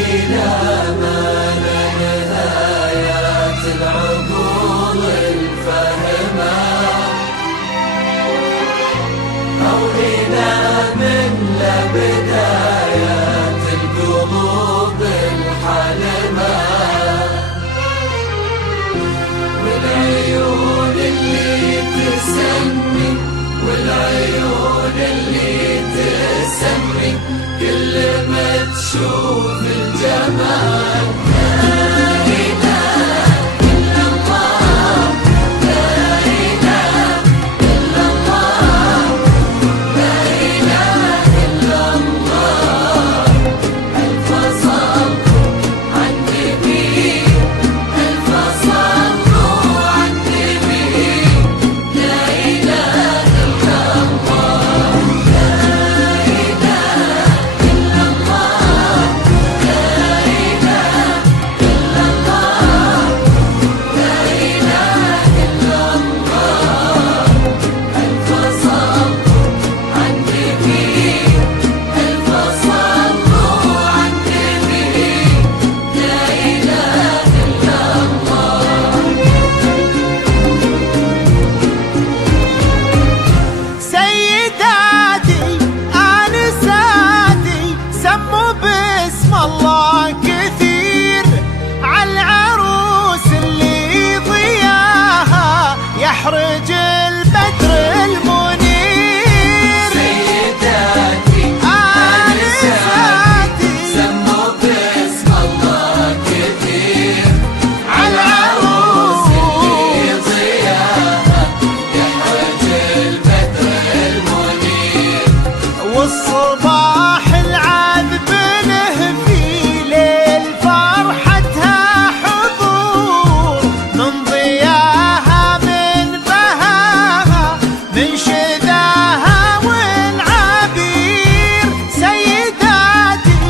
إلى ما لا نهايات العقول الفاهمة، أو إلى من لا بدايات القلوب الحالمة، والعيون اللي تسمي والعيون اللي تسمي كل ما تشوف الجمال. يحرج البدر المنير، سيداتي آنساتي سموا باسم الله كثير، عالعروس اللي ضياها يحرج البدر المنير، والصباح العذب له في ليل فرحتها حضور، من ضياها من شداها والعبير. سيداتي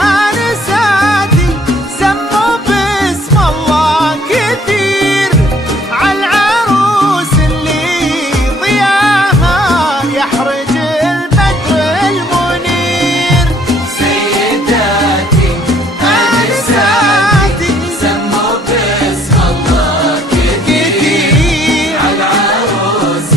آنساتي سموا باسم الله كثير، عالعروس اللي ضياها يحرج البدر المنير. سيداتي آنساتي سموا باسم الله كثير، عالعروس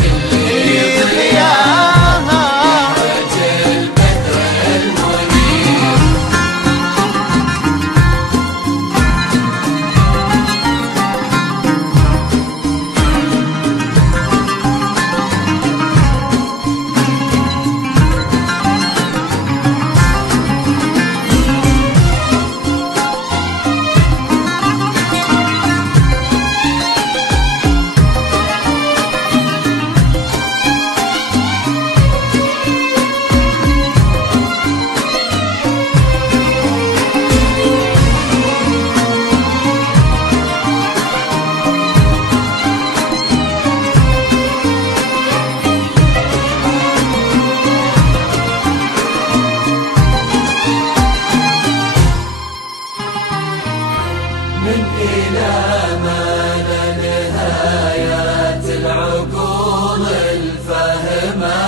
من إلى ما لا نهايات العقول الفاهمة،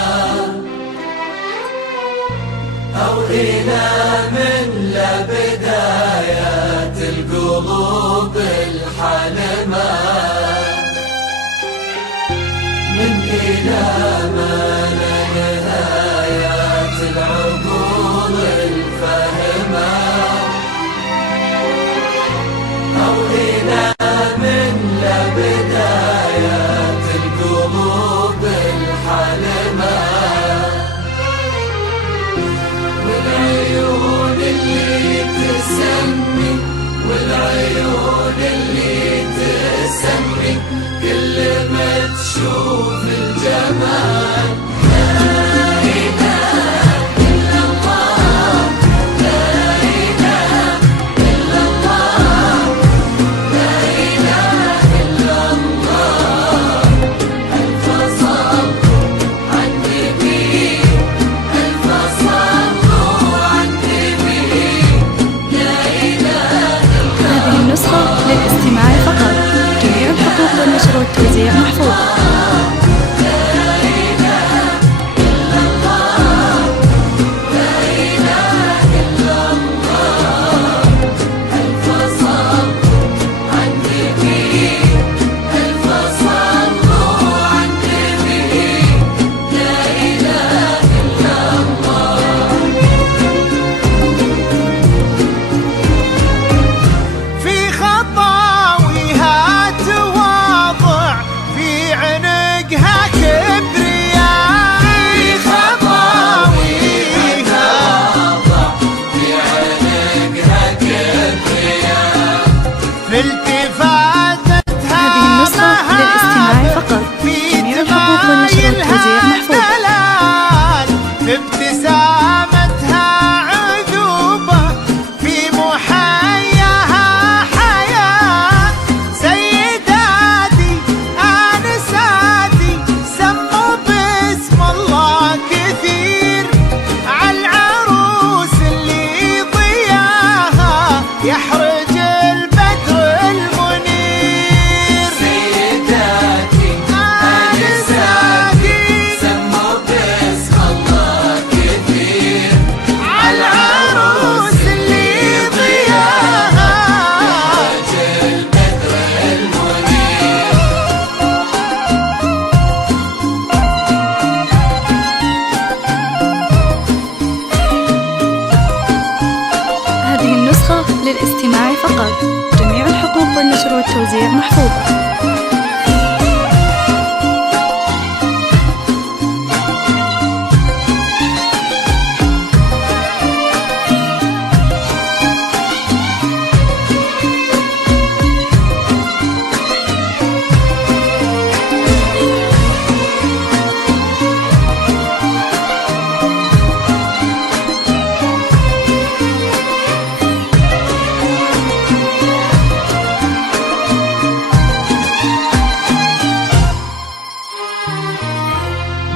أو إلى من لا بدايات القلوب الحالمة، من إلى ما لا نهايات العقول الفاهمة، أو إلى من لا بدايات القلوب الحالمة، والعيون اللي تسمي والعيون اللي تسمي كل ما تشوف الجمال. للاستماع فقط، جميع الحقوق والنشر والتوزيع محفوظ. لا إله إلا الله. للاستماع فقط. جميع الحقوق والنشر والتوزيع محفوظة.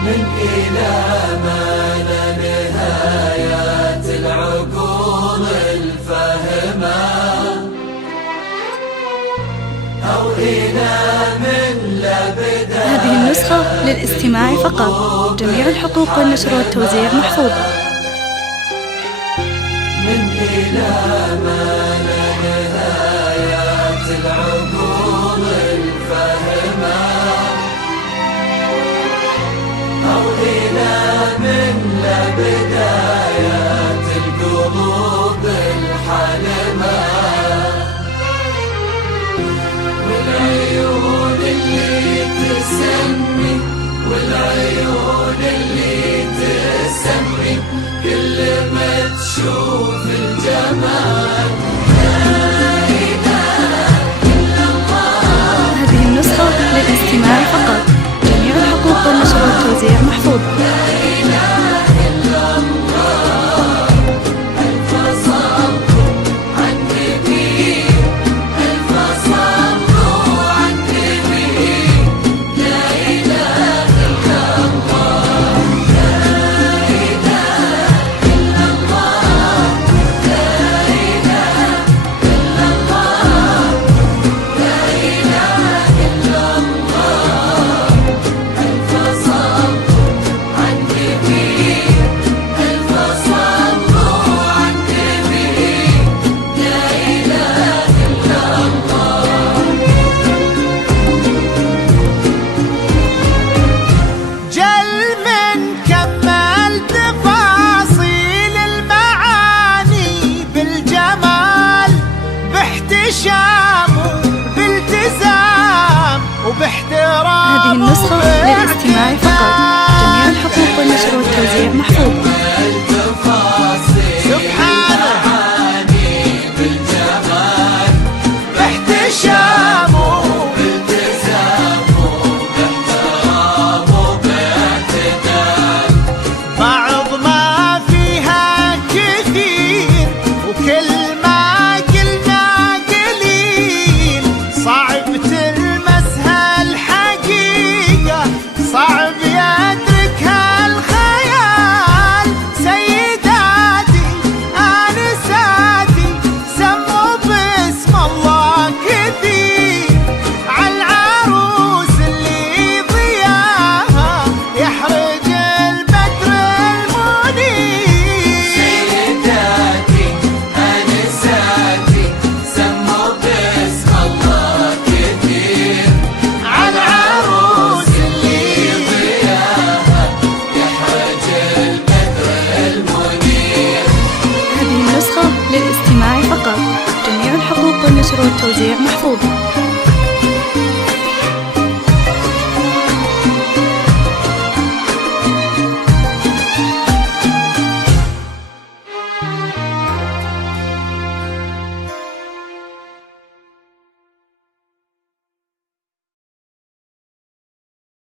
من إلى ما لا نهاية العقول الفهمة، أو إلى من لا بداية. هذه النسخة للاستماع فقط. جميع الحقوق والنشر والتوزيع محفوظة. من إلى ما لا نهاية العقول الفهمة، أو إلى من لا بداية القلوب الحلمة، والعيون اللي تسمي، والعيون اللي تسمي كل ما تشوف الجمال. هذه النسخة للاستماع فقط. جميع الحقوق والنشر والتوزيع محفوظة. هذه النسخة للاستماع فقط. جميع الحقوق والنشر والتوزيع محفوظة. للاستماع فقط. جميع الحقوق والنشر والتوزيع